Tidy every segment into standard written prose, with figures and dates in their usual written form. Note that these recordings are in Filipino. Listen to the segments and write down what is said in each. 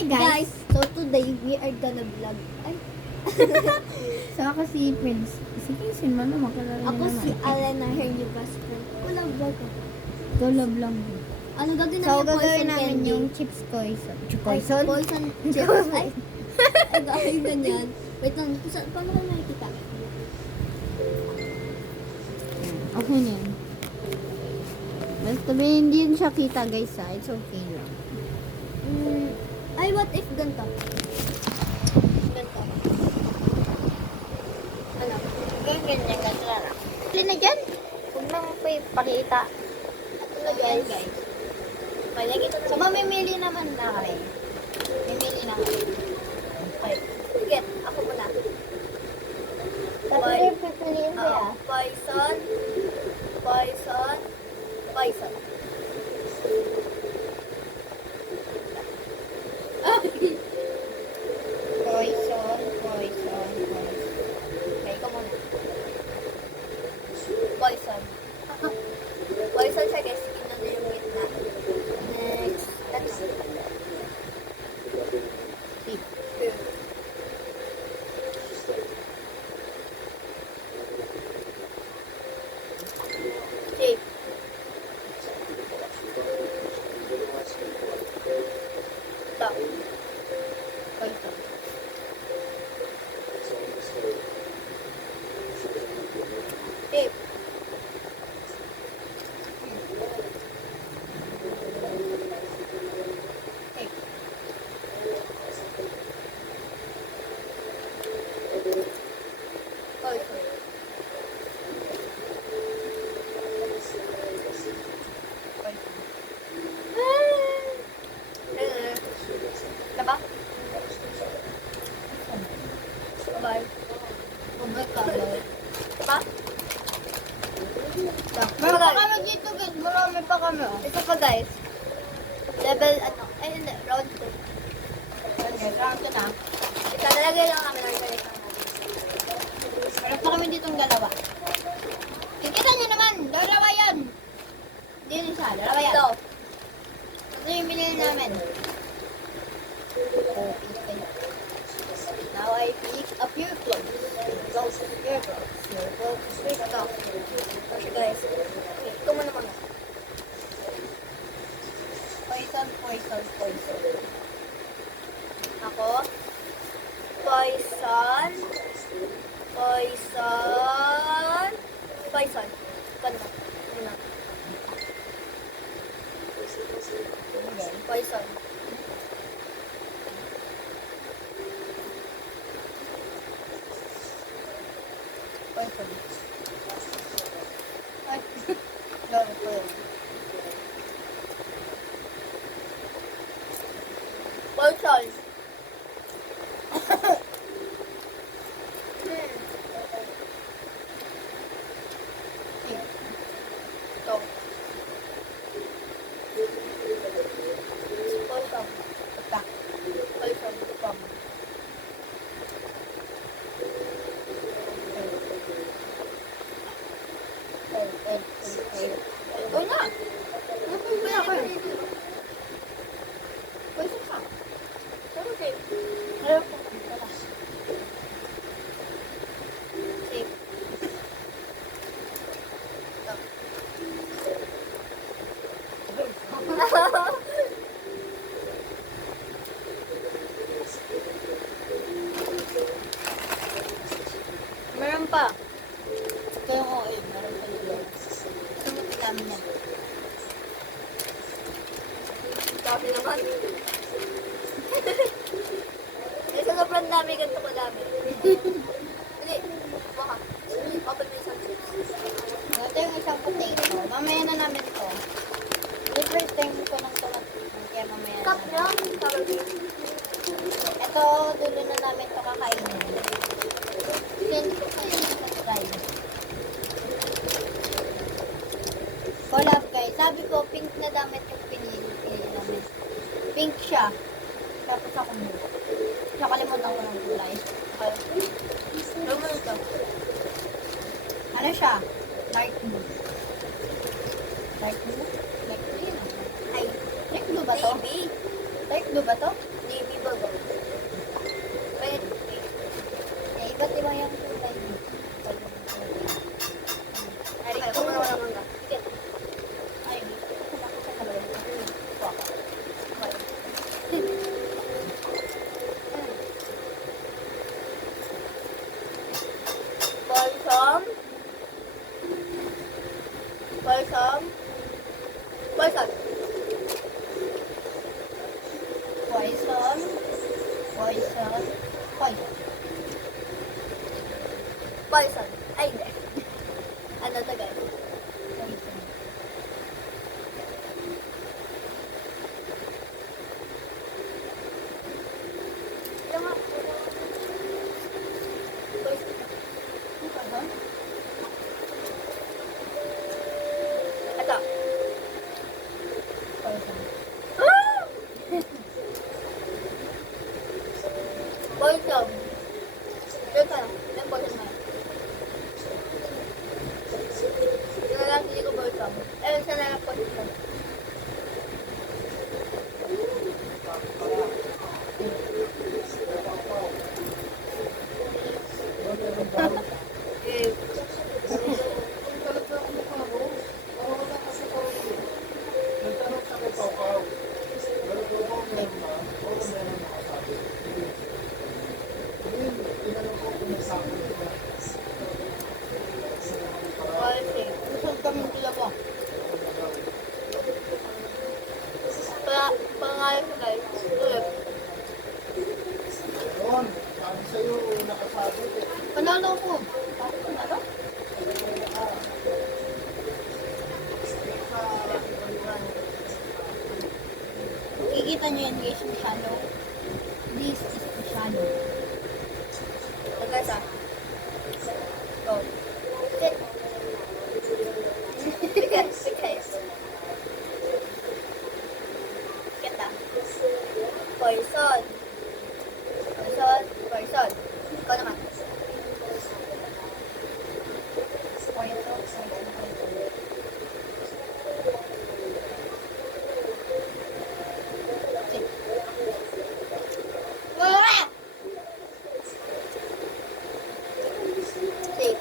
Hi guys! So today we are gonna vlog. Ay, So ako si Prince. Sige, sin mo naman. ako si Alena, her new best friend. Wala vlog ko. Tulog lang. Ano gagawin So, namin poison gagawin namin candy? yung chips poison. Ay, Poison? Poison chips. Ay, ay gagawin ganyan. Wait lang, paano kayo makikita? Okay na yun. Basta hindi yun siya kita guys ha. It's okay lang. Ay, what if ganito? Ganito. Ano? Ganyan, ganyan lang. Hindi na dyan. Huwag na mo pa ipakita. Ito guys. Palagi ito. So, mamimili naman na kami. Mamimili na kami. Okay. Sige, ako muna. Tapos Bye. yung pipiliin ko ya. Poison. Poison. Poison. Poison, poison, poison. Okay, ikaw muna. Poison. Poison siya guys. Tingnan na yung gitna. Next. Next. Tip. Shape. Stop. Poison. Shape. Tip. Poison. Poison. Diba? Bye-bye. Oh my God. Diba? Meron pa kami dito guys. Marami pa kami. Oh. Ito pa guys. Level ano? Ay hindi. Round 2. Okay, round ko na. Ito nalagay lang kami. Nalagay lang namin. Meron pa kami ditong dalawa. Kikita nyo naman. Dalawa yan. Hindi yun isa. Dalawa yan. Ito. Ito yung binili namin. Oh, Now I pick up your clothes. Go to your box. Your box. Pick up. Okay guys. Okay, ito mo naman. Poison, poison, poison. Ako. Poison. Poison. Poison. Ano na? Ano na? Poison. Poison. Ay. Laro ko yun. Poison. Ito. Poison. Ita. Poison. Pam. Ito na. Kaya ako eh. Poison ka. Pero okay. Ayaw ko. Safe. Meron pa. Ito yung OA. Meron pa dito. Ito namin yan. Dami naman. Eh, sa sobrang dami, ganito ko dami. Hindi, baka. Open mo yung isang chips. Ito yung isang potato. Mamaya na namin ito. Hindi first time ko ng tomat. Kaya mamaya na Cup namin. lang, probably. Ito, dulo na namin ito kakainin. Hindi ko kayo nakatry. Collab guys. Sabi ko, pink na damit yung pinili namin. Pink siya. Tapos ako mo. Nakalimutan ko ng kulay. Ano mo ito? Ano siya? Light blue. Light blue? Light blue yun ah. Ay, Light blue ba to? navy. Light blue ba to? Navy go. Wait. Eh, iba't iba yung kulay niya. Ay, ikaw mo naman naman ka. Sige. Ay, nakita ka ba yun? Balsam. Balsam. Balsam. Poison. Poison. Poison. Balsam. Ay, hindi. Ano to, guys? Poison. Yung nga. Balsam. Ano? Ito. Poison. Ah! Balsam. Yun ka lang. Yung balsam na. Yun na lang, hindi ko balsam. Eh, isa na lang balsam. Eh, balsam. Gusto kami dalawa. Pangalan ko, guys. Ulit. Yun, sabi sa'yo, nakasabi eh. Panalo ko. Panalo? Kikita niyo yan guys, yung shallow. This is the shallow. Okay, sa. Go. Sit. Because. Kita. Poison. Poison. Poison. Ikaw naman. Poison, poison, poison. Sit. Wala! Sit.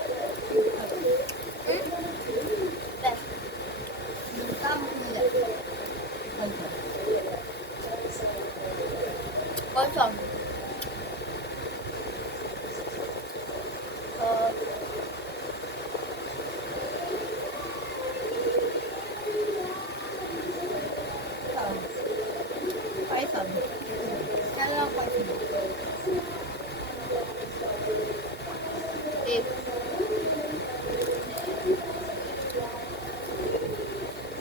Left. Yung tamang nila. Poison. Balsam. Ikaw. Poison. Kaya lang poison. Eh.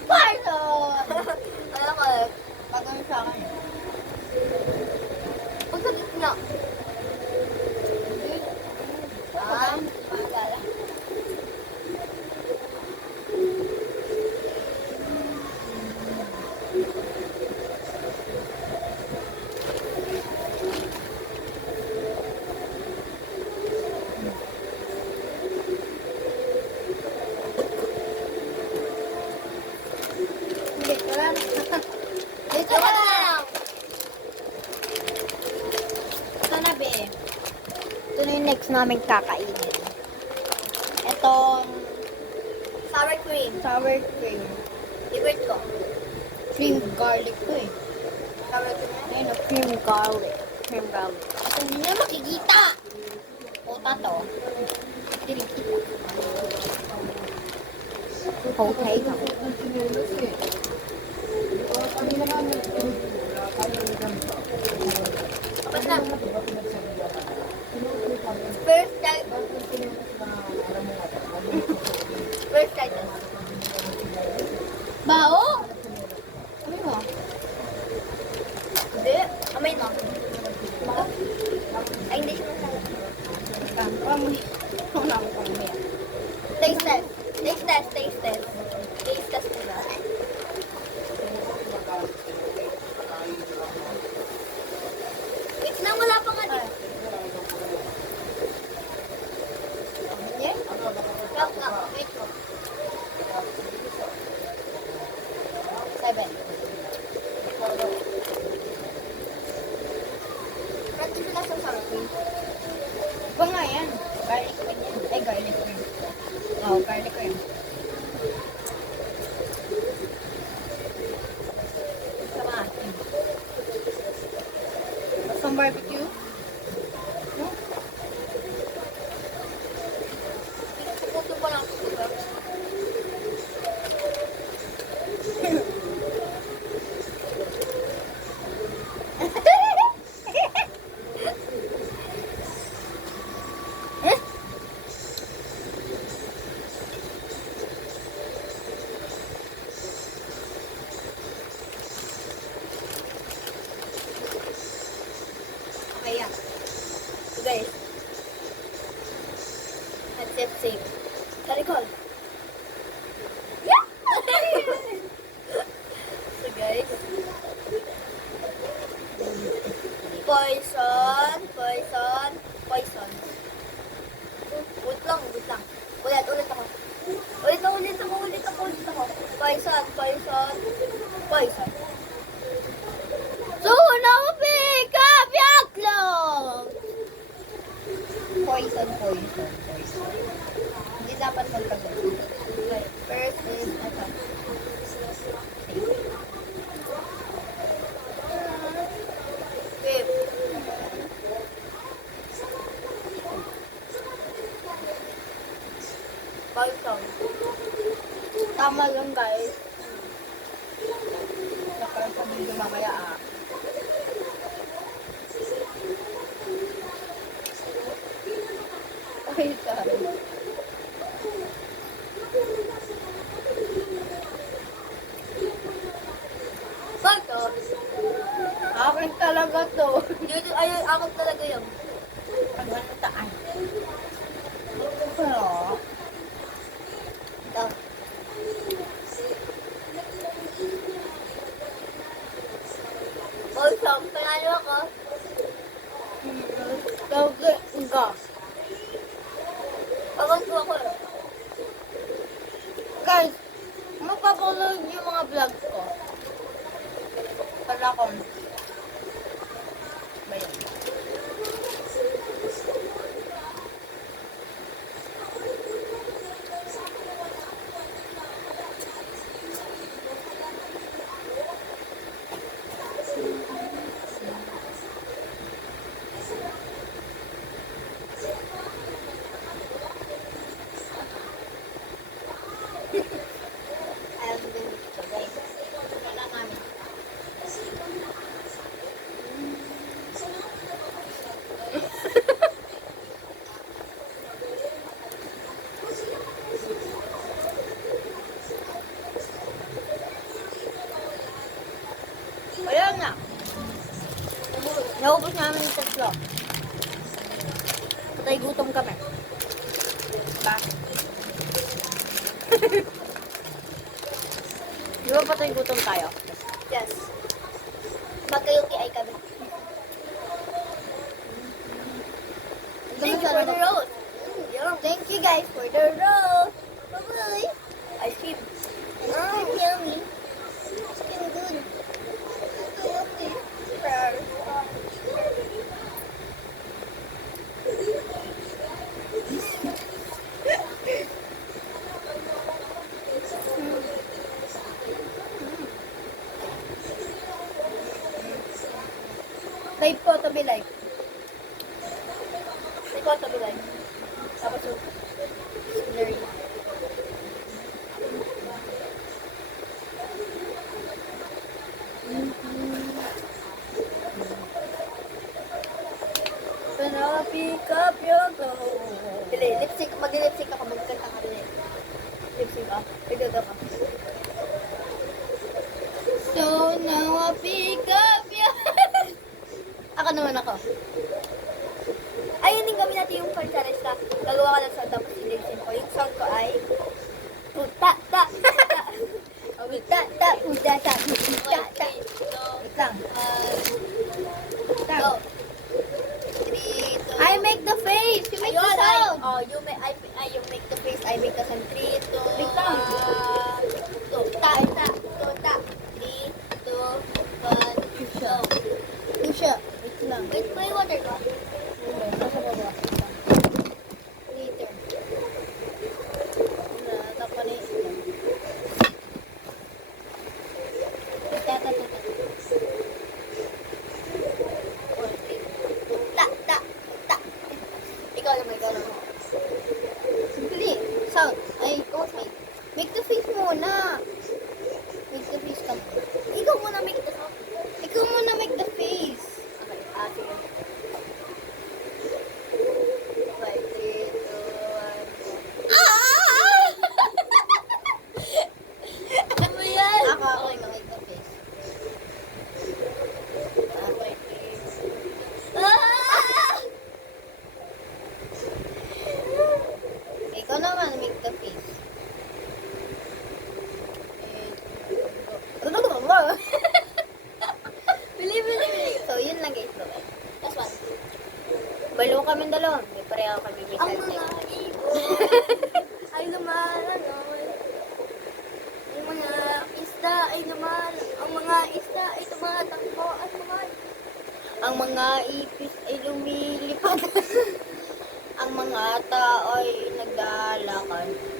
Poison! Ano ka eh? Bagay sa akin. Huwag sa gitna. Ah, maalala. Hindi, wala na. Dito Ikaw na. na lang. Ito na, be. Ito na yung next namin kakainin. Itong Sour cream. sour cream. Favorite ko. Cream garlic to eh. Sour cream yan. Ayun o, cream garlic. Cream garlic. Ito hindi na makikita. Puta to. Tinikita. Potato. Kapag na. First time. First time. Bao? Ano mo? Hindi. Amay mo. Ay, hindi siya masarap. Pamoy. Wala ko pamoy. Taste test. Taste test. Taste test. Taste test muna. cream. Iba nga yan. Garlic cream yan. Ay, garlic cream. Oo, garlic cream. Sama. Some barbecue. No? Puto pa lang ito, diba? Okay, yeah. So guys, at step safe. Talikol. Yeah! So guys, poison, poison, poison. Wait lang, wait lang. Ulit ako. Ulit ako. Poison, poison, poison. So, now pick up your clothes! Poison. Hindi dapat magkagulo. Okay, first is ito. Fifth. Poison. Tama lang, guys. Nakaroon sa video mamaya, Okay, sorry. Poison. Akin talaga to. Yun, ayun, ako talaga yun. Ano taan? Pero, Ito. Poison. Panalo ako. tawag ka. Pagod ko ako. Guys, mapapanood yung mga vlog ko. Para kung ba yun? Ayaw ko din ito, guys. Kailangan. Ayan na. Naubos namin yung tatlo. Patay gutom kami. Diba? Di ba patay gutom tayo? Yes. Magkayuki ay kami. Thank you for the road. Thank you guys for the road. Bye-bye. Ice cream. Oh, yummy. It's been good. Okay. Live po, tabi live. Ikaw tabi lang. Tapos yung scenery. When I pick up your clothes. Dili, lipstick. Mag-lipstick ako. Magkanta ka dili. Lipstick ka. Pagkanta ka. So now I pick up your... Ako naman ako. Ayun din kami natin yung fan challenge na gagawa ka ng song tapos i-lipstick ko. Yung song ko ay Tuta, ta, ta. Uta, ta, uta, ta, uta, ta. Wait lang. Go. 3, 2, I make the face. You make the Ayun, sound. you make the face. I make the sound. 3, 2, Wait lang. Tuta, ta, tuta. 3, 2, 1, go. Ito siya. Wait lang. Wait, may water ka? dalawa. May pareho kami may Ang salty. mga ibon ay lumalangoy. Ang mga isda ay ang mga isda ay tumatakbo at Ang mga ipis ay lumilipad. Ang mga tao ay naglalakad.